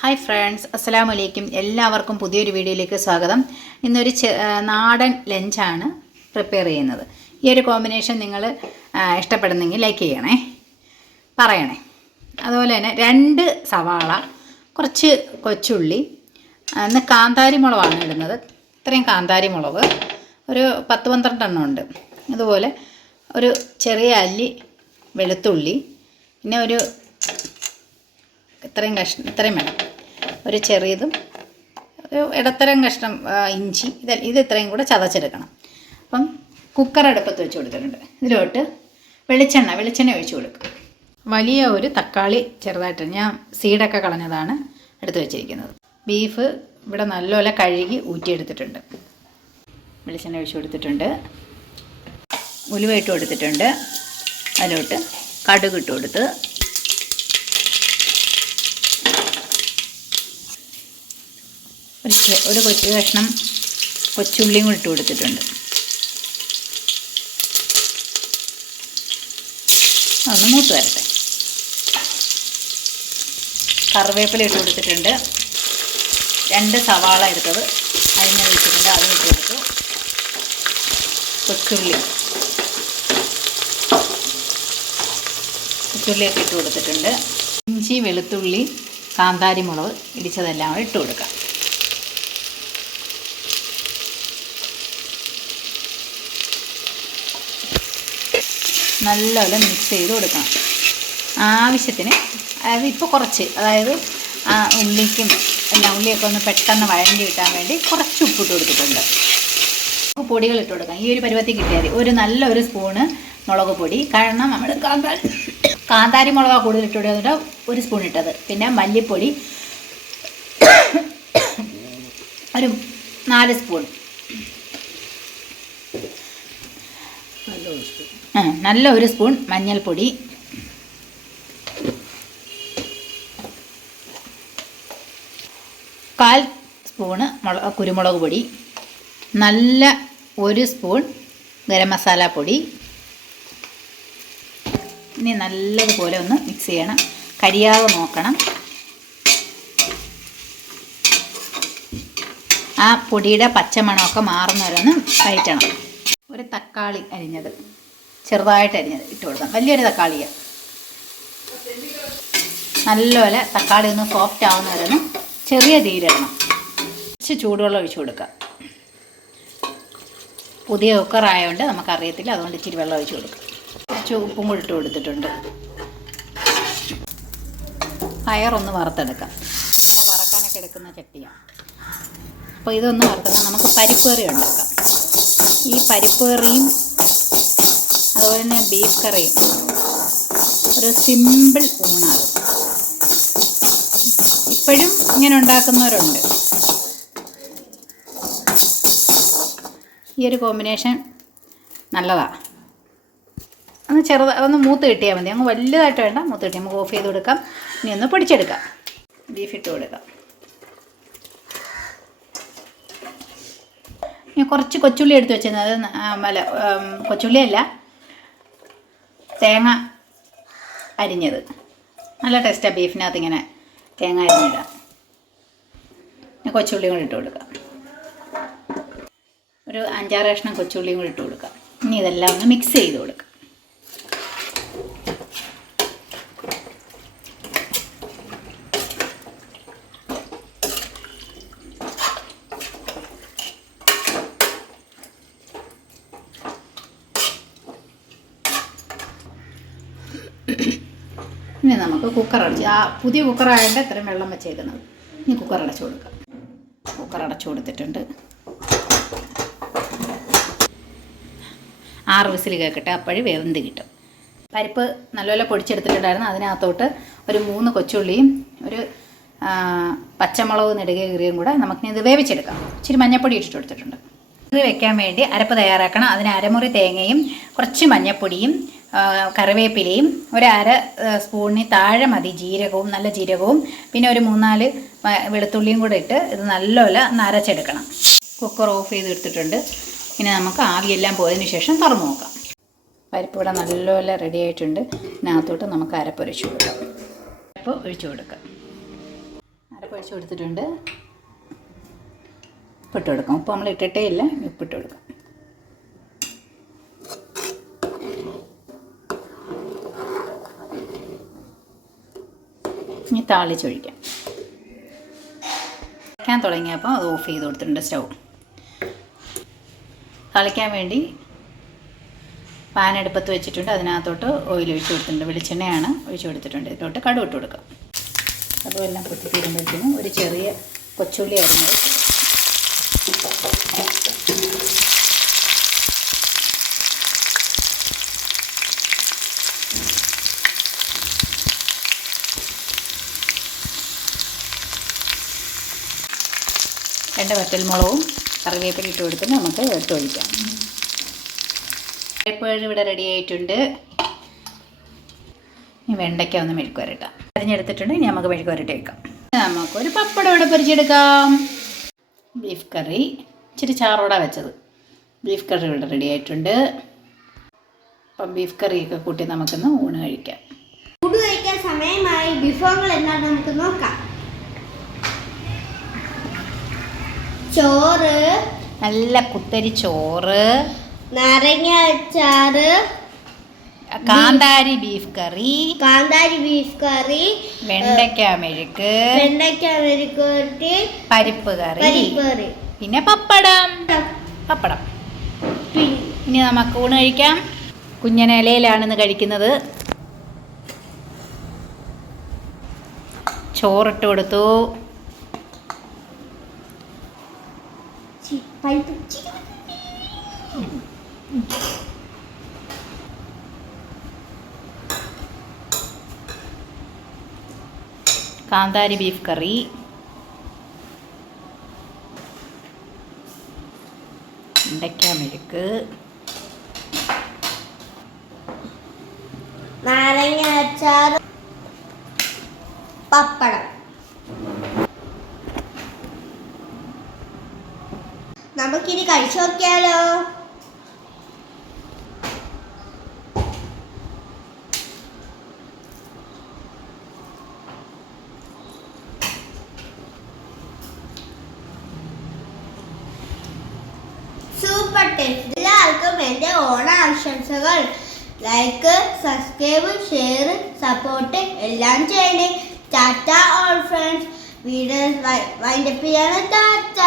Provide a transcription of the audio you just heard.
Hi friends അസ്സലാമു അലൈക്കും എല്ലാവർക്കും പുതിയൊരു വീഡിയോയിലേക്ക് സ്വാഗതം. ഇന്നൊരു നാടൻ ലഞ്ചാണ് പ്രിപ്പയർ ചെയ്യുന്നത്. ഈ ഒരു കോമ്പിനേഷൻ നിങ്ങൾ ഇഷ്ടപ്പെടുന്നെങ്കിൽ ലൈക്ക് ചെയ്യണേ. പറയണേ. അതുപോലെ തന്നെ രണ്ട് സവാള കുറച്ച് കൊച്ചുള്ളി ഇന്ന് കാന്താരി മുളകാണ് ഇടുന്നത്. ഇത്രയും കാന്താരി മുളക് ഒരു പത്ത് പന്ത്രണ്ട് എണ്ണം ഉണ്ട്. അതുപോലെ ഒരു ചെറിയ അല്ലി വെളുത്തുള്ളി പിന്നെ ഒരു ഇത്രയും കഷ്ണം ഇത്രയും വേണം. ഒരു ചെറിയതും ഒരു ഇടത്തരം കഷ്ണം ഇഞ്ചി ഇത് ഇത് ഇത്രയും കൂടെ ചതച്ചെടുക്കണം. അപ്പം കുക്കർ അടുപ്പത്ത് വെച്ച് കൊടുത്തിട്ടുണ്ട്. ഇതിലോട്ട് വെളിച്ചെണ്ണ വെളിച്ചെണ്ണ ഒഴിച്ച് കൊടുക്കുക വലിയ ഒരു തക്കാളി ചെറുതായിട്ട് ഞാൻ സീഡൊക്കെ കളഞ്ഞതാണ് എടുത്ത് വെച്ചിരിക്കുന്നത്. ബീഫ് ഇവിടെ നല്ലപോലെ കഴുകി ഊറ്റിയെടുത്തിട്ടുണ്ട്. വെളിച്ചെണ്ണ ഒഴിച്ച് കൊടുത്തിട്ടുണ്ട്. ഉലുവ കൊടുത്തിട്ടുണ്ട്. അതിലോട്ട് കടുക് ഇട്ട് കൊടുത്ത് ഒരു ഒരു കൊച്ചു കഷ്ണം കൊച്ചുള്ളിയും കൂടി ഇട്ട് കൊടുത്തിട്ടുണ്ട്. ഒന്ന് മൂത്ത് വരട്ടെ. കറിവേപ്പില ഇട്ട് കൊടുത്തിട്ടുണ്ട്. രണ്ട് സവാള എടുത്തത്. അരിഞ്ഞ് വെച്ചിട്ടുണ്ട്. അതും ഇട്ട് കൊടുത്തു. കൊച്ചുള്ളി. കൊച്ചുള്ളിയൊക്കെ ഇട്ട് കൊടുത്തിട്ടുണ്ട്. ഇഞ്ചി വെളുത്തുള്ളി കാന്താരി മുളക് ഇടിച്ചതെല്ലാം കൂടെ ഇട്ട് കൊടുക്കാം. നല്ലപോലെ മിക്സ് ചെയ്ത് കൊടുക്കണം. ആവശ്യത്തിന് അതായത് ഇപ്പോൾ കുറച്ച് അതായത് ആ ഉള്ളിക്കും എല്ലാ ഉള്ളിയൊക്കെ ഒന്ന് പെട്ടെന്ന് വഴണ്ടി കിട്ടാൻ വേണ്ടി കുറച്ച് ഉപ്പിട്ട് കൊടുത്തിട്ടുണ്ട്. നമുക്ക് പൊടികൾ ഇട്ട് കൊടുക്കാം. ഈ ഒരു പരുവത്തിൽ കിട്ടിയാൽ മതി. ഒരു നല്ലൊരു സ്പൂണ് മുളക് പൊടി. കാരണം നമ്മൾ കാന്താരി കാന്താരി മുളകാണ് കൂടുതൽ ഇട്ട് കൊടുക്കുന്നത് ഒരു സ്പൂൺ ഇട്ടത്. പിന്നെ മല്ലിപ്പൊടി ഒരു നാല് സ്പൂൺ. ആ, നല്ല ഒരു സ്പൂൺ മഞ്ഞൾപ്പൊടി. കാൽ സ്പൂണ് മുള കുരുമുളക് പൊടി. നല്ല ഒരു സ്പൂൺ ഗരം മസാല പൊടി. ഇനി നല്ലതുപോലെ ഒന്ന് മിക്സ് ചെയ്യണം. കരിയാതെ നോക്കണം. ആ പൊടിയുടെ പച്ചമണമൊക്കെ മാറുന്നവരൊന്ന് കഴിക്കണം ഒരു തക്കാളി അരിഞ്ഞത്. ചെറുതായിട്ട് അരിഞ്ഞത് ഇട്ട് കൊടുക്കാം. വലിയൊരു തക്കാളിയാണ് നല്ലപോലെ തക്കാളി ഒന്ന് സോഫ്റ്റ് ആവുന്നവരൊന്ന് ചെറിയ തീരിടണം. കുറച്ച് ചൂടുവെള്ളം ഒഴിച്ചു കൊടുക്കാം പുതിയ കുക്കറായതുകൊണ്ട് നമുക്കറിയത്തില്ല. അതുകൊണ്ട് ഇച്ചിരി വെള്ളം ഒഴിച്ചു കൊടുക്കുക കുറച്ച് ഉപ്പും കൂടി ഇട്ട് കൊടുത്തിട്ടുണ്ട്. പയറൊന്ന് വറുത്തെടുക്കാം. ഇങ്ങനെ വറക്കാനൊക്കെ എടുക്കുന്ന ചട്ടിയാണ്. അപ്പോൾ ഇതൊന്ന് വറുത്തെടുക്കാം നമുക്ക് പരിപ്പ് കറി ഉണ്ടാക്കാം. ഈ പരിപ്പ് കറിയും അതുപോലെ തന്നെ ബീഫ് കറിയും ഒരു സിമ്പിൾ ഊണാണ് ഇപ്പോഴും ഇങ്ങനെ ഉണ്ടാക്കുന്നവരുണ്ട്. ഈ ഒരു കോമ്പിനേഷൻ നല്ലതാണ് ഒന്ന് ചെറുത ഒന്ന് മൂത്ത് കിട്ടിയാൽ മതി. അങ്ങ് വലുതായിട്ട് വേണ്ട മൂത്ത് കിട്ടി. നമുക്ക് ഓഫ് ചെയ്ത് കൊടുക്കാം. ഇനി ഒന്ന് പൊടിച്ചെടുക്കാം. ബീഫ് ഇട്ട് കൊടുക്കാം. ഞാൻ കുറച്ച് കൊച്ചുള്ളി എടുത്ത് വെച്ചിരുന്നത് അല്ല കൊച്ചുള്ളിയല്ല തേങ്ങ അരിഞ്ഞത്. നല്ല ടേസ്റ്റാണ് ബീഫിനകത്ത് ഇങ്ങനെ തേങ്ങ അരിഞ്ഞിടാം. പിന്നെ കൊച്ചുള്ളിയും കൂടി ഇട്ട് കൊടുക്കാം. ഒരു അഞ്ചാറ് കഷ്ണം കൊച്ചുള്ളിയും കൂടി ഇട്ട് കൊടുക്കാം. ഇനി ഇതെല്ലാം ഒന്ന് മിക്സ് ചെയ്ത് കൊടുക്കാം. ഇനി നമുക്ക് കുക്കർ അടച്ച് ആ പുതിയ കുക്കറായതുകൊണ്ട് ഇത്രയും വെള്ളം വെച്ചേക്കുന്നത്. ഇനി കുക്കർ അടച്ചു കൊടുക്കാം. കുക്കർ അടച്ചു കൊടുത്തിട്ടുണ്ട്. ആറ് വിസിൽ കേൾക്കട്ടെ അപ്പോഴും വെന്ത് കിട്ടും. പരിപ്പ് നല്ലപോലെ പൊടിച്ചെടുത്തിട്ടുണ്ടായിരുന്നു. അതിനകത്തോട്ട് ഒരു മൂന്ന് കൊച്ചുള്ളിയും ഒരു പച്ചമുളകും നെടുക കീറിയും കൂടെ ഇത് വേവിച്ചെടുക്കാം. ഇച്ചിരി മഞ്ഞപ്പൊടി ഇട്ടിട്ട് കൊടുത്തിട്ടുണ്ട്. ഇത് വെക്കാൻ വേണ്ടി അരപ്പ് തയ്യാറാക്കണം. അതിന് അരമുറി തേങ്ങയും കുറച്ച് മഞ്ഞപ്പൊടിയും കറിവേപ്പിലയും ഒരു അര സ്പൂണിന് താഴെ മതി ജീരകവും നല്ല ജീരകവും. പിന്നെ ഒരു മൂന്നാൽ വെളുത്തുള്ളിയും കൂടെ ഇട്ട് ഇത് നല്ലപോലെ നരച്ചെടുക്കണം കുക്കർ ഓഫ് ചെയ്ത് എടുത്തിട്ടുണ്ട്. ഇനി നമുക്ക് ആവിയെല്ലാം പോയതിന് ശേഷം തുറന്നു നോക്കാം. പരിപ്പ് ഇവിടെ നല്ലപോലെ റെഡി ആയിട്ടുണ്ട്. ഇതിനകത്തോട്ട് നമുക്ക് അരപ്പ് ഒഴിച്ചു കൊടുക്കാം. അരപ്പ് ഒഴിച്ചു കൊടുക്കാം. അരപ്പ് ഒഴിച്ച് കൊടുത്തിട്ടുണ്ട്. ഉപ്പിട്ട് കൊടുക്കാം. ഉപ്പ് നമ്മൾ ഇട്ടിട്ടേ ഇല്ല. ഉപ്പിട്ട് കൊടുക്കാം. താളിച്ചൊഴിക്കാം. തിളയ്ക്കാൻ തുടങ്ങിയപ്പോൾ അത് ഓഫ് ചെയ്ത് കൊടുത്തിട്ടുണ്ട് സ്റ്റൗ. തളിക്കാൻ വേണ്ടി പാൻ അടുപ്പത്ത് വെച്ചിട്ടുണ്ട്. അതിനകത്തോട്ട് ഓയിൽ ഒഴിച്ച് കൊടുത്തിട്ടുണ്ട്. വെളിച്ചെണ്ണയാണ് ഒഴിച്ച് കൊടുത്തിട്ടുണ്ട്. ഇതിലോട്ട് കടുവിട്ട് കൊടുക്കാം. അതും എല്ലാം പൊട്ടി തീരുമ്പോഴത്തേനും ഒരു ചെറിയ കൊച്ചുള്ളി അരിഞ്ഞത് രണ്ട് വറ്റൽമുളകും കറിവേപ്പില ഇട്ട് കൊടുത്തിട്ട് നമുക്ക് വെട്ടൊഴിക്കാം ഒഴിക്കാം. വേപ്പേഴ് ഇവിടെ റെഡി ആയിട്ടുണ്ട്. ഇനി വെണ്ടയ്ക്ക ഒന്ന് മെഴുക്ക് അരിഞ്ഞെടുത്തിട്ടുണ്ട് ഇനി നമുക്ക് മെഴുക്ക് വരട്ടി വെക്കാം. നമുക്കൊരു പപ്പടം ഇവിടെ പൊരിച്ചെടുക്കാം. Beef curry. ഇച്ചിരി ചാറോടെ വെച്ചത്. ബീഫ് കറി ഇവിടെ റെഡി ആയിട്ടുണ്ട്. അപ്പം ബീഫ് കറിയൊക്കെ കൂട്ടി നമുക്കിന്ന് ഊണ് കഴിക്കാം. ഊണ് കഴിക്കാൻ സമയമായി. വിഭവങ്ങൾ എന്താണെന്ന് നമുക്ക് നോക്കാം. ചോറ്? നല്ല കുത്തരി ചോറ്. നാരങ്ങ അച്ചാറ്. കാന്താരി ബീഫ് കറി. കാന്താരി ബീഫ് കറി. വെണ്ടയ്ക്ക മെഴുക്ക്. വെണ്ടയ്ക്ക മെഴുക്ക് പരിപ്പ് കറി. പരിപ്പ് കറി. പിന്നെ പപ്പടം. പപ്പടം. ഇനി നമുക്ക് ഊണ് കഴിക്കാം. കുഞ്ഞൻ ഇലയിലാണിന്ന് കഴിക്കുന്നത്. ചോറിട്ട് കൊടുത്തു. കാന്താരി ബീഫ് കറി. ഉണ്ടയ്ക്ക മെഴുക്ക്. നാരങ്ങ അച്ചാർ പപ്പടം. നമുക്കിനി കഴിച്ചു നോക്കിയാലോ? ടേസ്റ്റ് എല്ലാവർക്കും എന്റെ ഓണ ആശംസകൾ ലൈക്ക് സബ്സ്ക്രൈബ് ഷെയർ സപ്പോർട്ട് എല്ലാം ചെയ്യണേ. Tata all friends videos wind up ചെയ്യാണ് ടാറ്റ